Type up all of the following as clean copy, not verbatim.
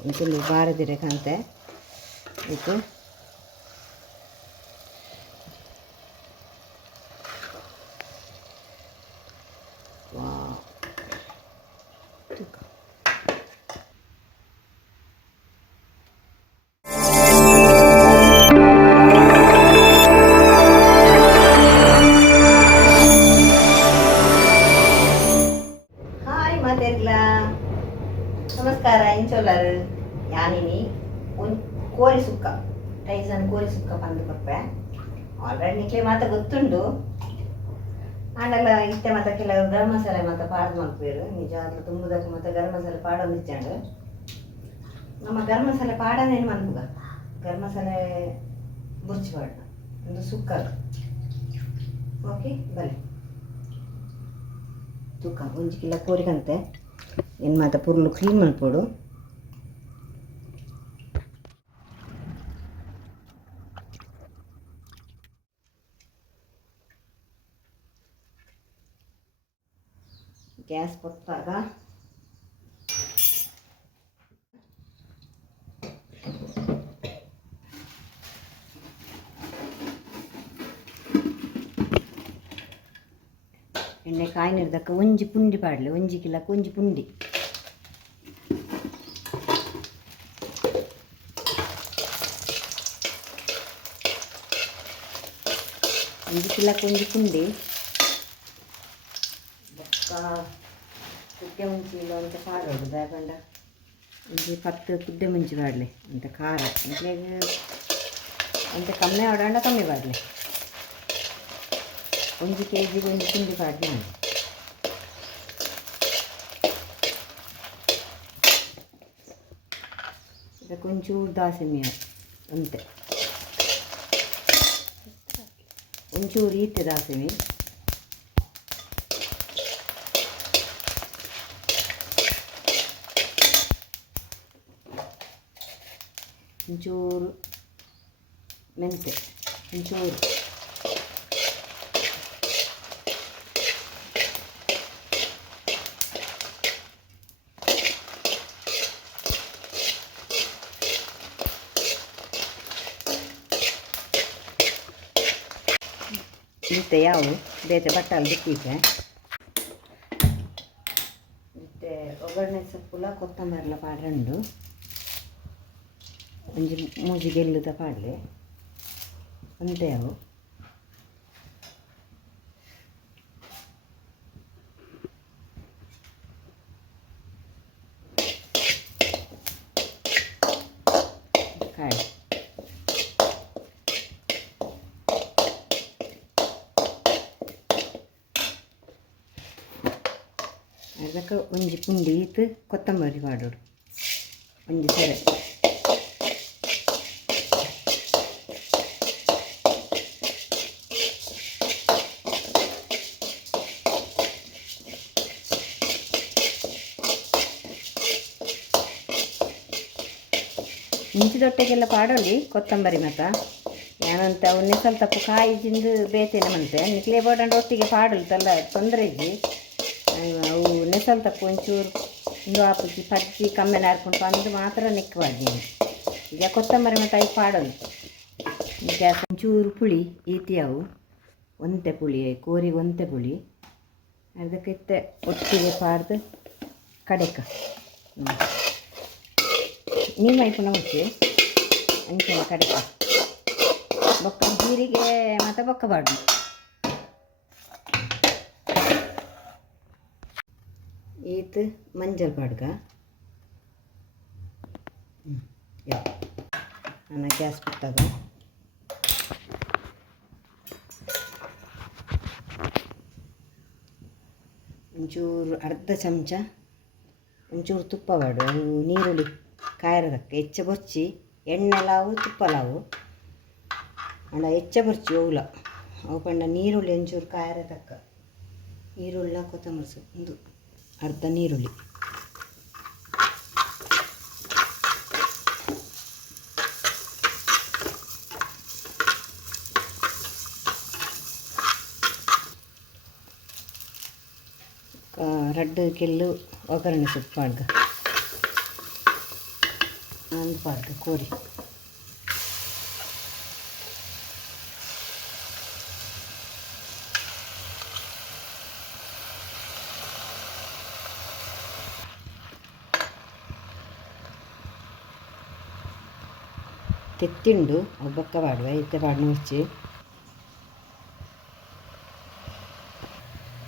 ಒಂಚೂರು ಬಾರದಿರೆ ಕಂತೆ ಇದು ನಮಸ್ಕಾರ ಇಂಚೋಲರ್ ಯಾನಿನಿ ಕೋರಿ ಸುಕ್ಕ ಟೈಸನ್ ಕೋರಿ ಸುಕ್ಕ ಪಂದು ಕೊಪ್ಪೆ ಆಲ್ರೆಡಿ ನಿಕ್ಲೆ ಮಾತ ಗೊತ್ತುಂಡು ಆಂಡಲ ಇತ್ತೆ ಮತ್ತು ಕೆಲವರು ಗರಂ ಮಸಾಲೆ ಮತ್ತು ಪಾಡ್ದು ಮಲ್ಪೇರು ನಿಜ ಅದು ತುಂಬುದಕ್ಕೆ ಮತ್ತು ಗರಂ ಮಸಾಲೆ ಪಾಡೋದು ಇಚ್ಚಾಂಡು ನಮ್ಮ ಗರಂ ಮಸಾಲೆ ಪಾಡನೇನು ಮನ್ಪುಗ ಗರಂ ಮಸಾಲೆ ಬುರ್ಚಿ ಪಾಡ ಒಂದು ಸುಕ್ಕ ಓಕೆ ಬಲೆ ತೂಕ 1 ಕಿಲೋ ಕೋರಿಗಂತೆ ಏನು ಮಾತ ಪುರ್ಲು ಕ್ಲೀನ್ ಮಾಡ್ಕೊಡು ಗ್ಯಾಸ್ ಕೊಟ್ಟಾಗ ಎಣ್ಣೆ ಕಾಯಿ ನಿರ್ದಕ್ಕೆ ಒಂಜಿ ಪುಂಡಿ ಪಾಡಲಿ 1 ಕಿಲೋಕ್ಕೆ 1 ಪುಂಡಿ ಕಿಲೋಕ್ಕೆ 1 ಪುಂಡಿ ಬೊಕ್ಕ ಕುಡ್ಡೆ ಮುಂಚಿಲು ಅಂತ ಪಾಡೋದು ಬೇಕಂಡ ಒಂದು 10 ಕುಡ್ಡೆ ಮುಂಚಿ ಪಾಡಲಿ ಅಂತ ಖಾರ ಇಂಟ್ಲೆಗೆ ಅಂತ ಕಮ್ಮಿ ಆಡಾಂಡ ಕಮ್ಮಿ ಪಾಡಲಿ 1 kg 1 ಪುಂಡಿ ಪಾಡಲಿ ಇದಕ್ಕೆ ಒಂಚೂರು ದಾಸಿಮೆ ಅಂತೆ ಒಂಚೂರು ಈತೆ ದಾಸಿಮೆ ಒಂಚೂರು ಮೆಂತೆ ಒಂಚೂರು ಮತ್ತೆ ಯಾವು ಬೇತೆ ಬಟ್ಟಲು ಬಿಟ್ಟಿದ್ದೆ ಮತ್ತೆ ಒಗ್ಗರಣೆ ಸೊಪ್ಪುಲ ಕೊತ್ತಂಬರಿಲ ಪಾಡ್ರಂಡು ಒಂಜಿ ಮೂಜಿ ಗೆಲ್ಲುದ ಪಾಡಲೆ ಅಂತೆ ಅವು ಕಾಯಿ ಅದಕ್ಕೆ ಒಂಜಿ ಪುಂಡಿ ಇತ್ತು ಕೊತ್ತಂಬರಿ ಪಾಡೋಡು ಒಂಜಿ ಸೆರೆ ಮುಂಚಿದೊಟ್ಟೆಗೆಲ್ಲ ಪಾಡೋಲಿ ಕೊತ್ತಂಬರಿ ಮತ್ತು ಏನಂತ ಅವನ್ನೇ ಸ್ವಲ್ಪ ಕಾಯಿ ತಿಂದು ಬೇತೇನೆ ಮಂತೆ ನಿಕ್ಲೆ ಬೋಡಂಡು ಒಟ್ಟಿಗೆ ಪಾಡಲು ತಲ್ಲ ತೊಂದರೆ ಇದ್ದಿ ಅವು ನೆಸಲ್ ತಪ್ಪು ಒಂಚೂರು ಒಂದು ಆಪುಜಿ ಪಜ್ಜಿ ಕಮ್ಮೆನ ಹಾರ್ಕೊಂಡು ಬಂದು ಮಾತ್ರ ನೆಕ್ಕಬಾರ್ದು ನೀನು ಈಗ ಕೊತ್ತಂಬರಿ ಮತ್ತು ಐದು ಪಾಡೋದು ಈಗ ಒಂಚೂರು ಪುಳಿ ಈತಿ ಅವು ಒಂತೆ ಪುಳಿ ಕೋರಿಗೆ ಒಂತೆ ಪುಳಿ ಅದಕ್ಕೆ ಒಟ್ಟಿಗೆ ಪಾಡ್ದು ಕಡೆಕ ನೀವು ಐಪುನ ಮುಚ್ಚಿ ಅಂಚೆನ ಕಡೆಕ ಬೊಕ್ಕ ಜೀರಿಗೆ ಮತ್ತು ಬೊಕ್ಕ ಬಾರ್ದು ಈತ್ ಮಂಜಲ್ ಪಾಡ್ಗ ನನ್ನ ಗ್ಯಾಸ್ ಬಿಟ್ಟಾಗ ಒಂಚೂರು ಅರ್ಧ ಚಮಚ ಒಂಚೂರು ತುಪ್ಪ ಬಾಡು ಅದು ನೀರುಳ್ಳಿ ಕಾಯರದಕ್ಕೆ ಹೆಚ್ಚ ಬೊಚ್ಚಿ ಎಣ್ಣೆಲಾವು ತುಪ್ಪಲಾವು ಅಂಡ ಹೆಚ್ಚ ಬರ್ಚಿ ಅವುಲ ಅವು ಪಂಡ ನೀರುಳ್ಳಿ ಒಂಚೂರು ಕಾಯರದಕ್ಕ ಈರುಳ್ಳ ಕೊತ್ತಂಬರಿ ಸೊಪ್ಪು ಒಂದು ಅರ್ಧ ನೀರುಳ್ಳಿ ರಡ್ಡು ಕೆಲ್ಲು ಒಗ್ಗರಣೆ ಸೊಪ್ಪು ಪಾಡ್ಗ ಒಂದು ಪಾರ್ದು ಕೋರಿ ತೆತ್ತಿಂಡು ಒಬ್ಬಕ್ಕ ಪಾಡುವ ಇತ್ತೆ ಪಾಡು ಮುಚ್ಚಿ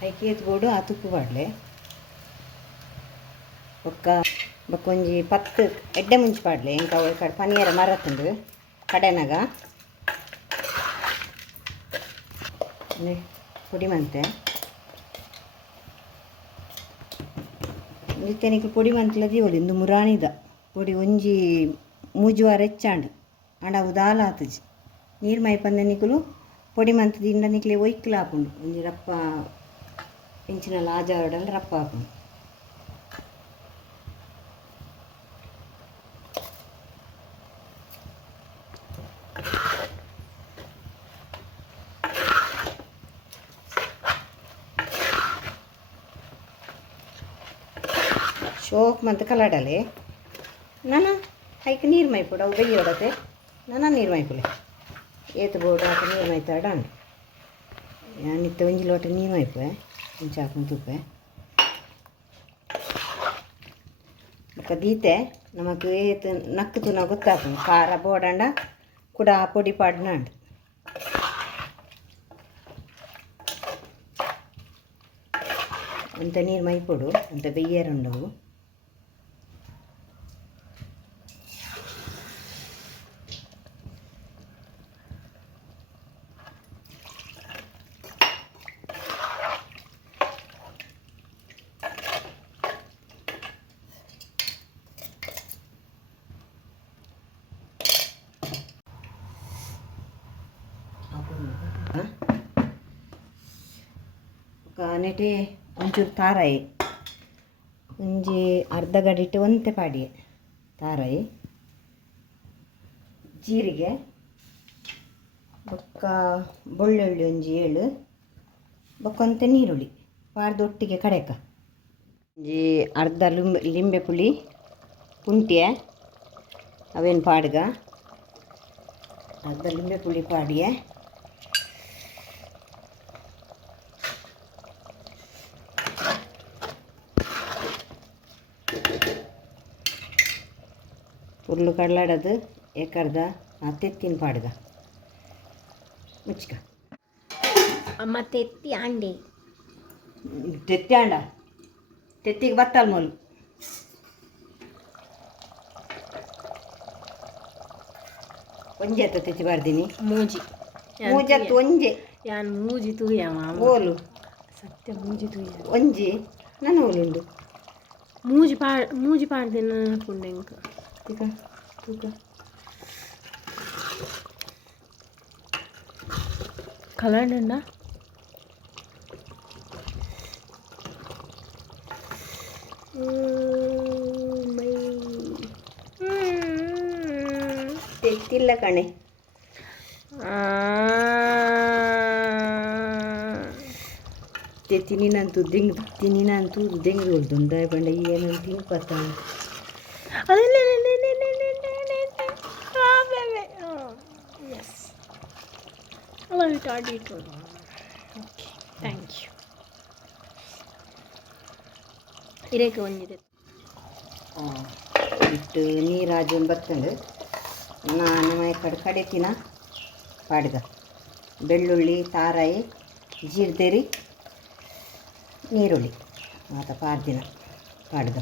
ಐಕಿ ಎತ್ಬೋಡು ಆ ತುಪ್ಪು ಪಾಡ್ಲೆ ಬಕ್ಕೊಂಜಿ 10 ಎಡ್ಡೆ ಮುಂಚೆ ಪಾಡ್ಲೆ ಎಂಕ ಕಡೆ ಪನಿಯರ ಮರತ್ತಂಡು ಕಡೆನಾಗ ಪುಡಿ ಮಂತೆ ನಿತ್ಯನಿಗೆ ಪುಡಿ ಮಂತ್ಲದಿ ಒಲಿ ಇಂದು ಮುರಾಣಿದ ಪುಡಿ ಒಂಜಿ ಮೂಜುವಾರ ಹೆಚ್ಚಾಂಡು ಅಂಡ ಉದಾಲ ಆತಜಿ ನೀರು ಮೈ ಪಂದನಿಕಲು ಪೊಡಿ ಮಂತದಿಂದ ನಿಕ್ಲೆ ಒಯ್ಕಲು ಹಾಕೊಂಡು ಒಂಜಿ ರಪ್ಪ ಎಂಚಿನಲ್ಲ ಆಜಾರಡಲ್ಲ ರಪ್ಪ ಹಾಕೊಂಡು ಶೋಕ್ ಮಂತ್ ಕಲಾಡಲೆ ನಾನು ಐಕೆ ನೀರು ಮೈಪುಡ ಅವು ಬೆಯ್ಯಿ ಹೊಡತೆ ನಾನು ನೀರು ಮೈಪುಲೆ ಏತು ಬೋರ್ಡು ಹಾಕಿ ನೀರು ಮೈತಾಡ ನಿತ್ತ ಒಂಜಿ ಲೋಟ ನೀರು ಮೈಪೆ ಮುಂಚೆ ಹಾಕೊಂಡು ತುಪ್ಪೆ ಅಕ್ಕ ದೀತೆ ನಮಗೆ ಏತು ನಕ್ಕು ತುನ ಗೊತ್ತಾಕು ಖಾರ ಬೋಡಂಡ ಕೂಡ ಪೊಡಿ ಪಾಡ್ನ ಅಂಡು ಅಂತ ನೀರು ಮೈಪೊಡು ಅಂತ ಬೆಯ್ಯರುಂಡವು ನೆಟೆ ಒಂಚೂರು ತಾರಾಯಿ ಒಂಜಿ ಅರ್ಧ ಗಡಿಟ್ಟು ಒಂತೆ ಪಾಡಿಯೆ ತಾರಾಯಿ ಜೀರಿಗೆ ಬೊಕ್ಕ ಬೆಳ್ಳುಳ್ಳಿ ಒಂಜಿ 7 ಬೊಕ್ಕೊಂತೆ ನೀರುಳ್ಳಿ ಪಾರ್ದೊಟ್ಟಿಗೆ ಕಡೆಕ ಒಂಜಿ ಅರ್ಧ ಲಿಂಬೆ ಪುಳಿ ಪುಂಟಿಯೆ ಅವೇನು ಪಾಡ್ಗ ಅರ್ಧ ಲಿಂಬೆ ಪುಳಿ ಪಾಡಿಯೆ ಉರ್ಲು ಕಡಲಾಡದು ಏಕರ್ದ ತೆತ್ತಿನ ಪಾಡ್ಗ ಮುಚ್ಕ ಅಮ್ಮ ತೆತ್ತಿ ಅಂಡೆ ತೆತ್ತಿ ಅಂಡ ತೆತ್ತಿಗೆ ಬತ್ತಲ್ ಮೊಲು ಒಂಜೆ ಅತ್ತ ತೆತ್ತಿ ಬಾರ್ದಿನಿ ಮೂಜಿ ಮೂಜತ್ತು ಒಂಜೆ ಯಾನ್ ಮೂಜಿ ತೂಯ ಓಲು ಸತ್ಯ ಮೂಜಿ ತೂಯ ಒಂಜಿ ನನ್ನ ಓಲುಂಡು ಮೂಜಿ ಪಾಡ್ದಿನ ಪುಂಡೆಂಕ ತೂಕ ತೂಕ ಕಲಂಡ ತೆತ್ತಿಲ್ಲ ಕಣೆ ತೆತ್ತಿನಿನಂತೂ ದೆಂಗ್ ಹೊಲ್ದುಂಡ ಬಂಡ ಏನಂತ ಹಿಂಗೆ ಥ್ಯಾಂಕ್ ಯು ಇರೇಕೆ ಒಂದಿದೆ ಇಟ್ಟು ನೀರಾಜು ಬರ್ತಂಡು ನಾನು ಕಡೆತಿನ ಪಾಡ್ಗ ಬೆಳ್ಳುಳ್ಳಿ ತಾರಾಯಿ ಜೀರ್ದೇರಿ ನೀರುಳ್ಳಿ ಆತ ಪಾಡ್ದಿನ ಪಾಡ್ಗ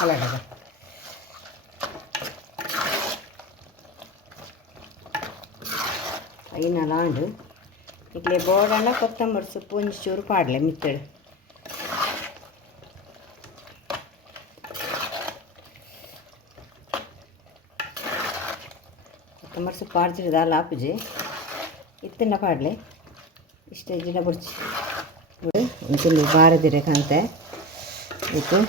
ಕಲಡಗ ಐನಲಾಂಡು ಇಟ್ಲೆ ಬೋಡಂಡ ಕೊತ್ತಂಬರಿ ಸೊಪ್ಪು ಒಂಚೂರು ಪಾಡ್ಲೆ ಮಿತ್ತಳು ಕೊತ್ತಂಬರಿ ಸೊಪ್ಪು ಪಾಡ್ಚಿಡ್ದ ಅಲ್ಲ ಆಪುಜಿ ಇತ್ತಿನ ಪಾಡ್ಲೆ ಇಷ್ಟೇ ಜಿಡ ಬುಡ್ಚಿ ಒಂಚೂರು ಬಾರದಿರೆ ಕಾಂತೆ ಇದು